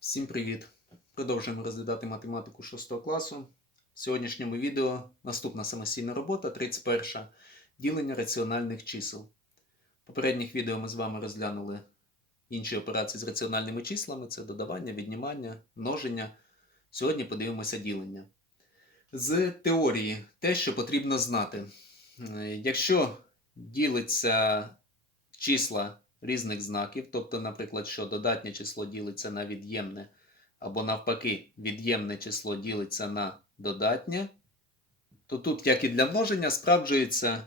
Всім привіт! Продовжуємо розглядати математику 6 класу. В сьогоднішньому відео наступна самостійна робота 31. Ділення раціональних чисел. В попередніх відео ми з вами розглянули інші операції з раціональними числами: це додавання, віднімання, множення. Сьогодні подивимося ділення. З теорії те, що потрібно знати. Е, Якщо ділиться числа різних знаків, тобто, наприклад, що додатнє число ділиться на від'ємне, або навпаки, від'ємне число ділиться на додатнє, то тут, як і для множення, справджується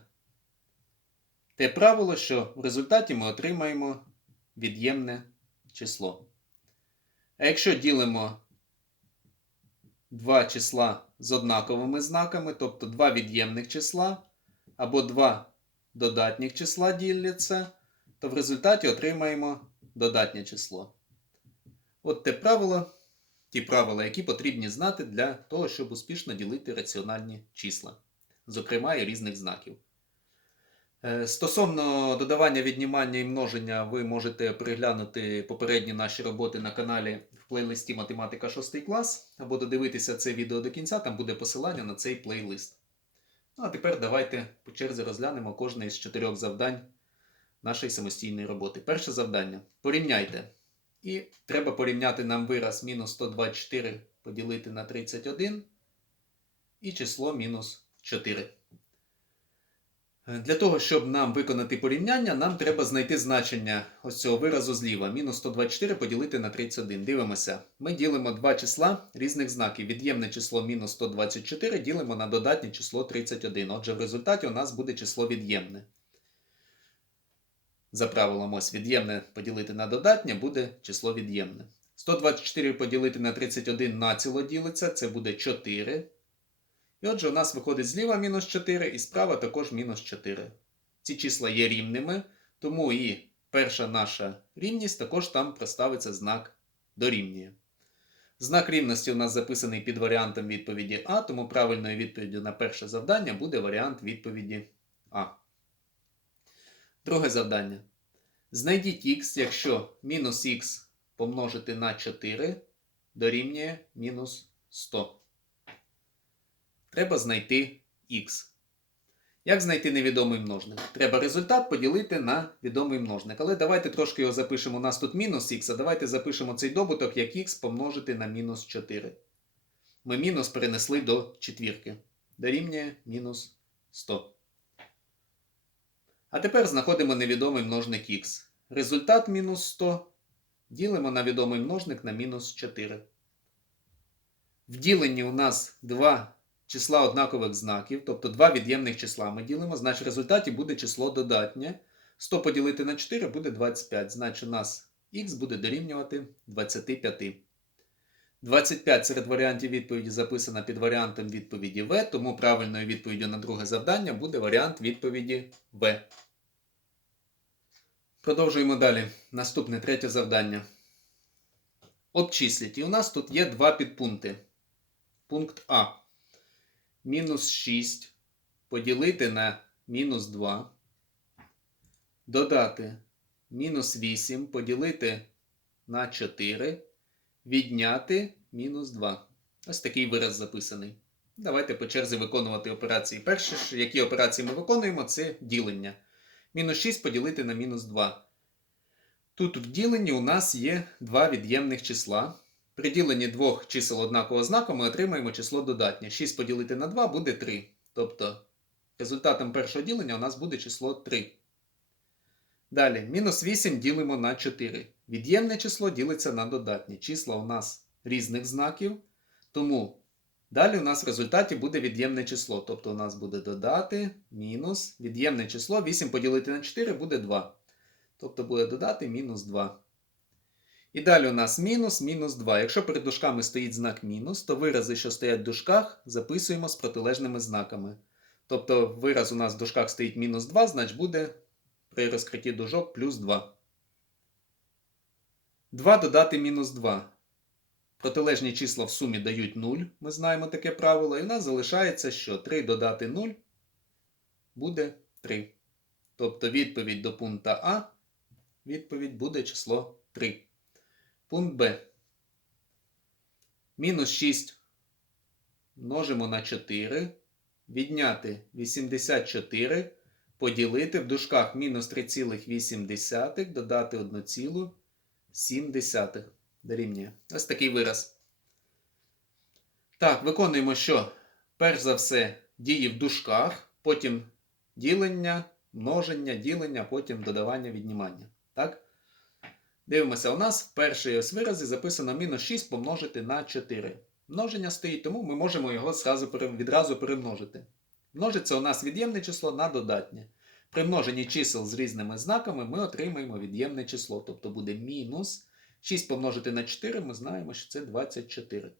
те правило, що в результаті ми отримаємо від'ємне число. А якщо ділимо два числа з однаковими знаками, тобто два від'ємних числа, або два додатніх числа діляться, то в результаті отримаємо додатнє число. От те правило, ті правила, які потрібні знати для того, щоб успішно ділити раціональні числа, зокрема і різних знаків. Е, Стосовно додавання, віднімання і множення, ви можете переглянути попередні наші роботи на каналі в плейлисті Математика 6 клас, або додивитися це відео до кінця, там буде посилання на цей плейлист. Ну а тепер давайте по черзі розглянемо кожне із чотирьох завдань нашої самостійної роботи. Перше завдання. Порівняйте. І треба порівняти нам вираз мінус 124 поділити на 31 і число мінус 4. Е, Для того, щоб нам виконати порівняння, нам треба знайти значення ось цього виразу зліва. Мінус 124 поділити на 31. Дивимося. Ми ділимо два числа різних знаків. Від'ємне число мінус 124 ділимо на додатнє число 31. Отже, в результаті у нас буде число від'ємне. За правилом ось від'ємне поділити на додатнє буде число від'ємне. 124 поділити на 31 націло ділиться, це буде 4. І отже, у нас виходить зліва мінус 4 і справа також мінус 4. Ці числа є рівними, тому і перша наша рівність також там проставиться знак дорівнює. Знак рівності у нас записаний під варіантом відповіді А, тому правильною відповіддю на перше завдання буде варіант відповіді А. Друге завдання. Знайдіть х, якщо мінус х помножити на 4 дорівнює мінус 100. Треба знайти х. Як знайти невідомий множник? Треба результат поділити на відомий множник. Але давайте трошки його запишемо. У нас тут мінус х, а давайте запишемо цей добуток як х помножити на мінус 4. Ми мінус перенесли до четвірки. Дорівнює мінус 100. А тепер знаходимо невідомий множник х. Результат мінус 100 ділимо на відомий множник на мінус 4. В діленні у нас два числа однакових знаків, тобто два від'ємних числа ми ділимо, значить в результаті буде число додатнє. 100 поділити на 4 буде 25. Значить у нас х буде дорівнювати 25. 25 серед варіантів відповіді записано під варіантом відповіді В, тому правильною відповіддю на друге завдання буде варіант відповіді В. Продовжуємо далі. Наступне третє завдання. Обчисліть. І у нас тут є два підпункти. Пункт А. Мінус 6 поділити на мінус 2. Додати мінус 8 поділити на 4. Відняти мінус 2. Ось такий вираз записаний. Давайте по черзі виконувати операції. Перше, які операції ми виконуємо, це ділення. Мінус 6 поділити на мінус 2. Тут в діленні у нас є два від'ємних числа. При діленні двох чисел однакового знаку ми отримаємо число додатнє. 6 поділити на 2 буде 3. Тобто результатом першого ділення у нас буде число 3. Далі, мінус 8 ділимо на 4. Від'ємне число ділиться на додатнє. Числа у нас різних знаків. Тому далі у нас в результаті буде від'ємне число. Тобто у нас буде додати мінус від'ємне число. 8 поділити на 4 буде 2. Тобто буде додати мінус 2. І далі у нас мінус, мінус 2. Якщо перед дужками стоїть знак мінус, то вирази, що стоять в дужках, записуємо з протилежними знаками. Тобто вираз у нас в дужках стоїть мінус 2, значить буде при розкритті дужок плюс 2. 2 додати мінус 2. Протилежні числа в сумі дають 0. Ми знаємо таке правило. І в нас залишається, що 3 додати 0 буде 3. Тобто відповідь до пункта А. Відповідь буде число 3. Пункт Б. Мінус 6 множимо на 4. Відняти 84. Поділити в дужках мінус 3,8, додати 1,7 дорівнює. Ось такий вираз. Так, виконуємо що? Перш за все, дії в дужках, потім ділення, множення, ділення, потім додавання, віднімання. Так? Дивимося, у нас в першій ось виразі записано мінус 6 помножити на 4. Множення стоїть, тому ми можемо його відразу перемножити. Множиться у нас від'ємне число на додатнє. При множенні чисел з різними знаками ми отримаємо від'ємне число, тобто буде мінус 6 помножити на 4, ми знаємо, що це 24.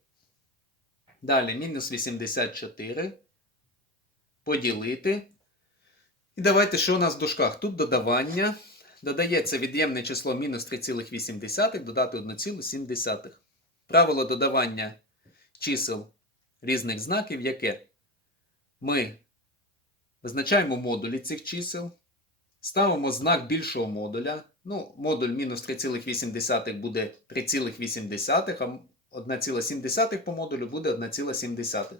Далі мінус 84 поділити. І давайте, що у нас в дужках? Тут додавання. Додається від'ємне число мінус 3,8, додати 1,7. Правило додавання чисел різних знаків яке? Ми визначаємо модулі цих чисел, ставимо знак більшого модуля. Ну, модуль мінус 3,8 буде 3,8, а 1,7 по модулю буде 1,7.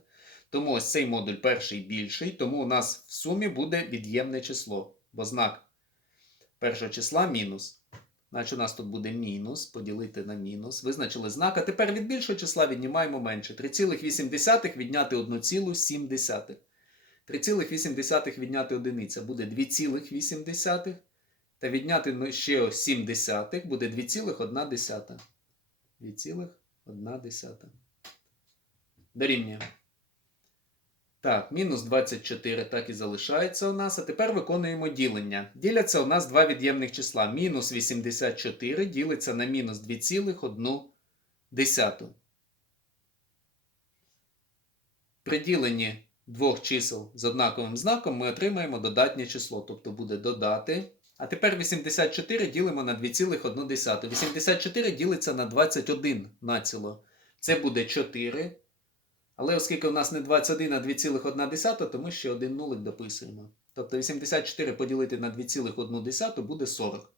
Тому ось цей модуль перший більший, тому у нас в сумі буде від'ємне число, бо знак першого числа мінус. Значить, у нас тут буде мінус, поділити на мінус. Визначили знак. А тепер від більшого числа віднімаємо менше. 3,8 відняти 1,7. 3,8 відняти одиниця буде 2,8. Та відняти ще 7 десятих буде 2,1. 2,1. Дорівнює. Так, мінус 24 так і залишається у нас. А тепер виконуємо ділення. Діляться у нас два від'ємних числа. Мінус 84 ділиться на мінус 2,1. При діленні двох чисел з однаковим знаком ми отримаємо додатнє число, тобто буде додати. А тепер 84 ділимо на 2,1. 84 ділиться на 21 націло. Це буде 4. Але оскільки у нас не 21, а 2,1, то ми ще один нулик дописуємо. Тобто 84 поділити на 2,1 буде 40.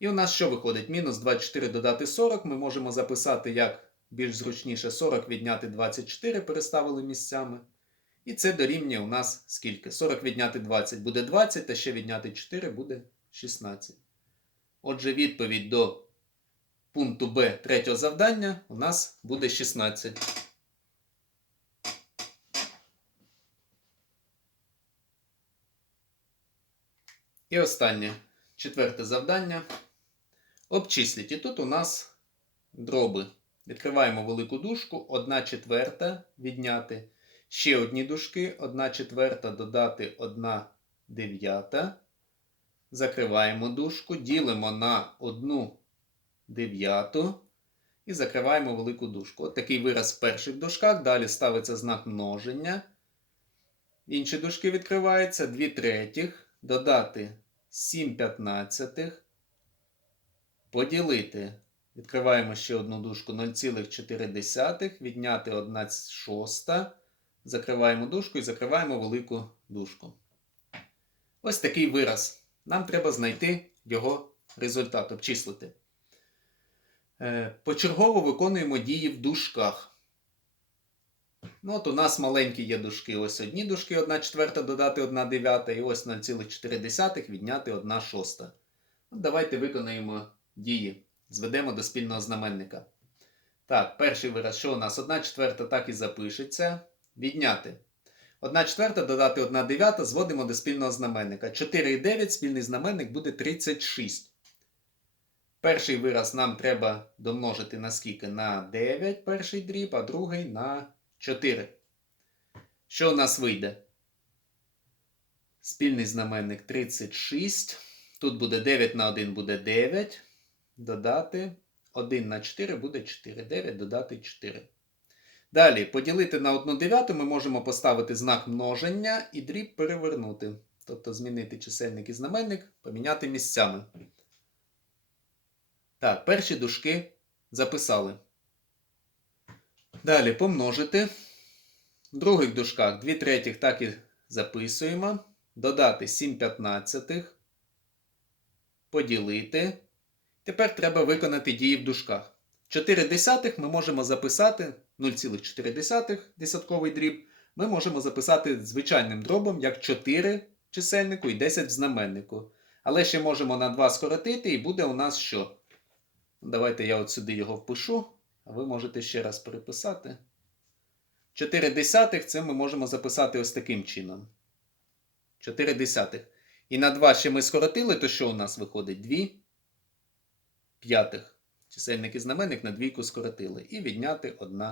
І у нас що виходить? Мінус 24 додати 40. Ми можемо записати як більш зручніше 40 відняти 24, переставили місцями. І це дорівнює у нас скільки? 40 відняти 20 буде 20, та ще відняти 4 буде 16. Отже, відповідь до пункту Б третього завдання у нас буде 16. І останнє четверте завдання. Обчисліть. І тут у нас дроби. Відкриваємо велику дужку, 1 четверта відняти. Ще одні дужки, 1 четверта додати 1 дев'ята. Закриваємо дужку, ділимо на 1 дев'яту і закриваємо велику дужку. От такий вираз в перших дужках. Далі ставиться знак множення. Інші дужки відкриваються 2 третіх, додати 7 п'ятнадцятих, поділити. Відкриваємо ще одну дужку 0,4, відняти 1 шоста. Закриваємо дужку і закриваємо велику дужку. Ось такий вираз. Нам треба знайти його результат, обчислити. Е, Почергово виконуємо дії в дужках. Ну, от у нас маленькі є дужки. Ось одні дужки, 1 четверта додати 1 дев'ята, і ось 0,4 відняти 1 шоста. Давайте виконаємо дії. Зведемо до спільного знаменника. Так, перший вираз, що у нас? 1 четверта так і запишеться. Відняти. 1 четверта додати 1 дев'ята, зводимо до спільного знаменника. 4 і 9 спільний знаменник буде 36. Перший вираз нам треба домножити на скільки? На 9 перший дріб, а другий на 4. Що у нас вийде? Спільний знаменник 36. Тут буде 9 на 1 буде 9. Додати 1 на 4 буде 4. 9 додати 4. Далі, поділити на 1 дев'яту ми можемо поставити знак множення і дріб перевернути. Тобто змінити чисельник і знаменник, поміняти місцями. Так, перші дужки записали. Далі помножити. В других дужках 2 третіх так і записуємо. Додати 7 п'ятнадцятих. Поділити. Тепер треба виконати дії в дужках. 4 десятих ми можемо записати 0,4 десятковий дріб. Ми можемо записати звичайним дробом як 4 чисельнику і 10 в знаменнику. Але ще можемо на 2 скоротити, і буде у нас що? Давайте я от сюди його впишу, а ви можете ще раз переписати. 4 десятих це ми можемо записати ось таким чином. 4 десятих. І на 2 ще ми скоротили, то що у нас виходить? 2 п'ятих. Чисельник і знаменник на двійку скоротили. І відняти 1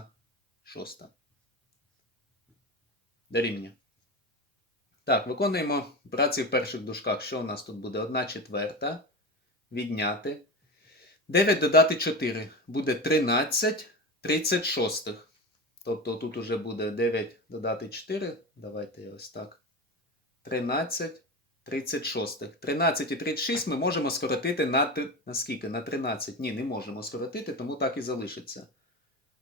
шоста. Дорівнює. Так, виконуємо операцію в перших дужках. Що у нас тут буде? 1 четверта. Відняти. 9 додати 4. Буде 13 36. Тобто тут уже буде 9 додати 4. Давайте ось так. 13 36. 13 і 36 ми можемо скоротити на, на скільки? На 13. Ні, не можемо скоротити, тому так і залишиться.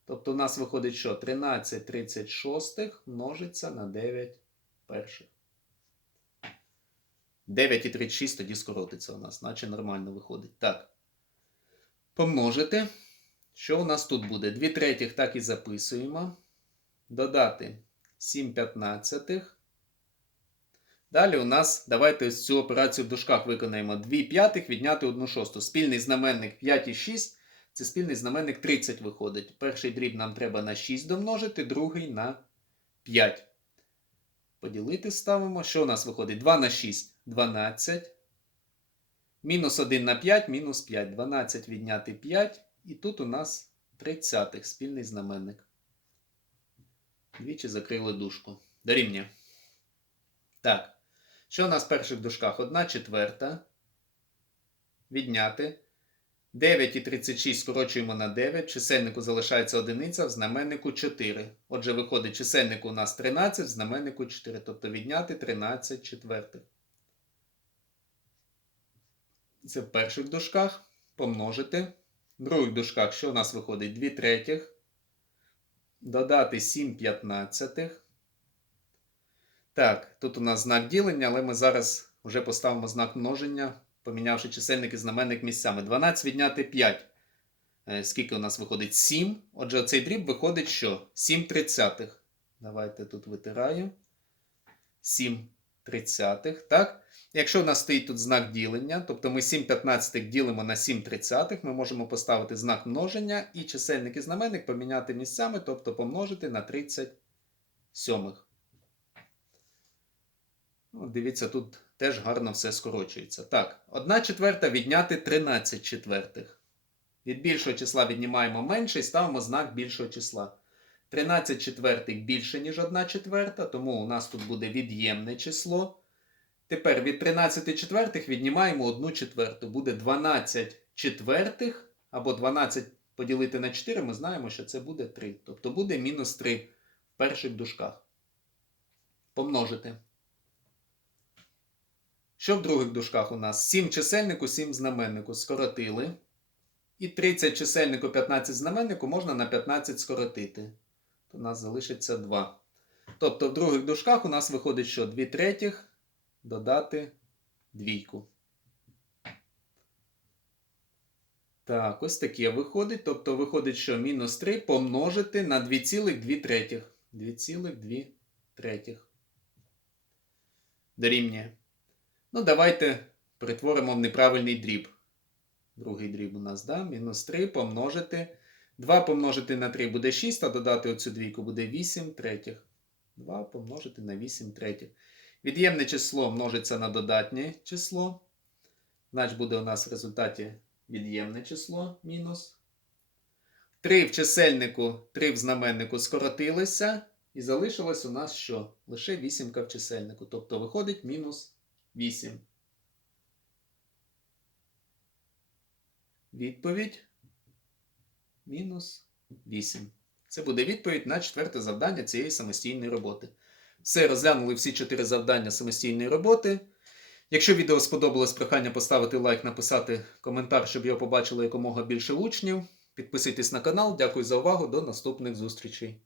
Тобто у нас виходить, що 13 36 множиться на 9 перших. 9 і 36 тоді скоротиться у нас, наче нормально виходить. Так. Помножити. Що у нас тут буде? 2 третіх так і записуємо. Додати 7 п'ятнадцятих. Далі у нас, давайте ось цю операцію в дужках виконаємо. 2 п'ятих відняти 1 шосту. Спільний знаменник 5 і 6. Це спільний знаменник 30 виходить. Перший дріб нам треба на 6 домножити, другий на 5. Поділити ставимо. Що у нас виходить? 2 на 6 12. Мінус 1 на 5, мінус 5. 12 відняти 5. І тут у нас 30 спільний знаменник. Двічі закрили дужку. Дорівнює. Так. Що у нас в перших дужках? 1 четверта. Відняти. 9 і 36 скорочуємо на 9. Чисельнику залишається одиниця, в знаменнику 4. Отже, виходить, чисельнику у нас 13, в знаменнику 4. Тобто відняти 13 четвертих. Це в перших дужках. Помножити. В других дужках, що у нас виходить? 2 третіх. Додати 7 п'ятнадцятих. Так, тут у нас знак ділення, але ми зараз вже поставимо знак множення, помінявши чисельник і знаменник місцями. 12 відняти 5. Е, Скільки у нас виходить? 7. Отже, цей дріб виходить що? 7 тридцятих. Давайте тут витираю. 7 тридцятих. Так? Якщо у нас стоїть тут знак ділення, тобто ми 7 п'ятнадцятих ділимо на 7 тридцятих, ми можемо поставити знак множення і чисельник і знаменник поміняти місцями, тобто помножити на 30 сьомих. Ну, дивіться, тут теж гарно все скорочується. Так, 1 четверта відняти 13 четвертих. Від більшого числа віднімаємо менше і ставимо знак більшого числа. 13 четвертих більше, ніж 1 четверта, тому у нас тут буде від'ємне число. Тепер від 13 четвертих віднімаємо 1 четверту. Буде 12 четвертих, або 12 поділити на 4, ми знаємо, що це буде 3. Тобто буде мінус 3 в перших дужках. Помножити. Що в других дужках у нас? 7 чисельнику, 7 знаменнику скоротили. І 30 чисельнику, 15 знаменнику можна на 15 скоротити. То у нас залишиться 2. Тобто в других дужках у нас виходить, що 2 третіх додати двійку. Так, ось таке виходить. Тобто виходить, що мінус 3 помножити на 2,2 третіх. 2,2 третіх. Дорівнює. Ну, давайте перетворимо в неправильний дріб. Другий дріб у нас, да? Мінус 3 помножити. 2 помножити на 3 буде 6, а додати оцю двійку буде 8 третіх. 2 помножити на 8 третіх. Від'ємне число множиться на додатнє число. Значить, буде у нас в результаті від'ємне число мінус. 3 в чисельнику, 3 в знаменнику скоротилися. І залишилось у нас що? Лише вісімка в чисельнику. Тобто виходить мінус 8. Відповідь мінус 8. Це буде відповідь на четверте завдання цієї самостійної роботи. Все, розглянули всі чотири завдання самостійної роботи. Якщо відео сподобалось, прохання поставити лайк, написати коментар, щоб його побачило якомога більше учнів. Підписуйтесь на канал. Дякую за увагу. До наступних зустрічей.